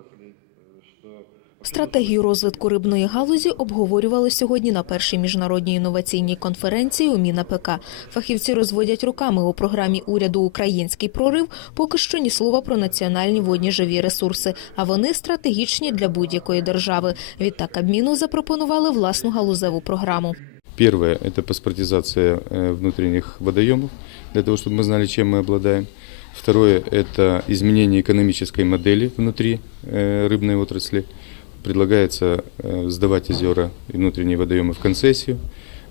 отраслей, э, что Стратегію розвитку рибної галузі обговорювали сьогодні на першій міжнародній інноваційній конференції у МінАПК. Фахівці розводять руками у програмі уряду Український прорив поки що ні слова про національні водні живі ресурси, а вони стратегічні для будь-якої держави. Відтак Кабміну запропонували власну галузеву програму. Первое – это паспортизация э, внутренних водоемов, для того, чтобы мы знали, чем мы обладаем. Второе – это изменение экономической модели внутри э, рыбной отрасли. Предлагается э, сдавать озера и внутренние водоемы в концессию,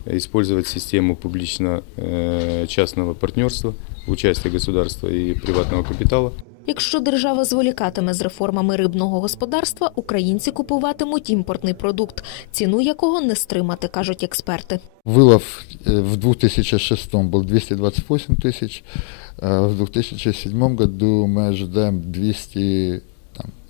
э, использовать систему публично-частного партнерства, участия государства и приватного капитала. Якщо держава зволікатиме з реформами рибного господарства, українці купуватимуть імпортний продукт, ціну якого не стримати, кажуть експерти. Вылов э, в 2006 был 228 тысяч, а в 2007 году мы ожидаем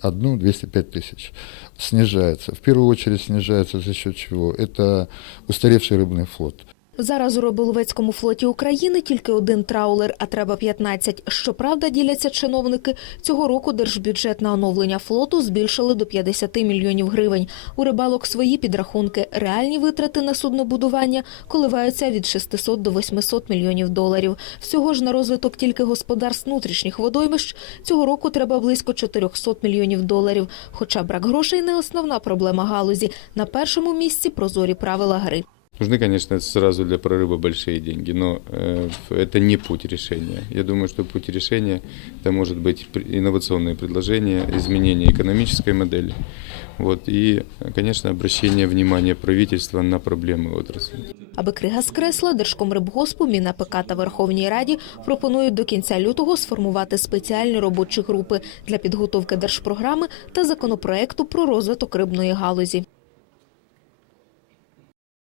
201-205 тысяч. Снижается. В первую очередь снижается за счет чего? Это устаревший рыбный флот. Зараз у риболовецькому флоті України тільки один траулер, а треба 15. Щоправда, діляться чиновники. Цього року держбюджет на оновлення флоту збільшили до 50 мільйонів гривень. У рибалок свої підрахунки. Реальні витрати на суднобудування коливаються від 600 до 800 мільйонів доларів. Всього ж на розвиток тільки господарств внутрішніх водоймищ цього року треба близько 400 мільйонів доларів. Хоча брак грошей не основна проблема галузі. На першому місці прозорі правила гри. Нужны, конечно, сразу для прорыва большие деньги, но э, это не путь решения. Я думаю, что путь решения это может быть при- инновационные предложения, изменение экономической модели, вот, и, конечно, обращение внимания правительства на проблемы отрасли. Аби крига скресла, Держкомрибгоспу, МінАПК та Верховній Раді пропонують до кінця лютого сформувати спеціальні робочі групи для підготовки держпрограми та законопроекту про розвиток рибної галузі.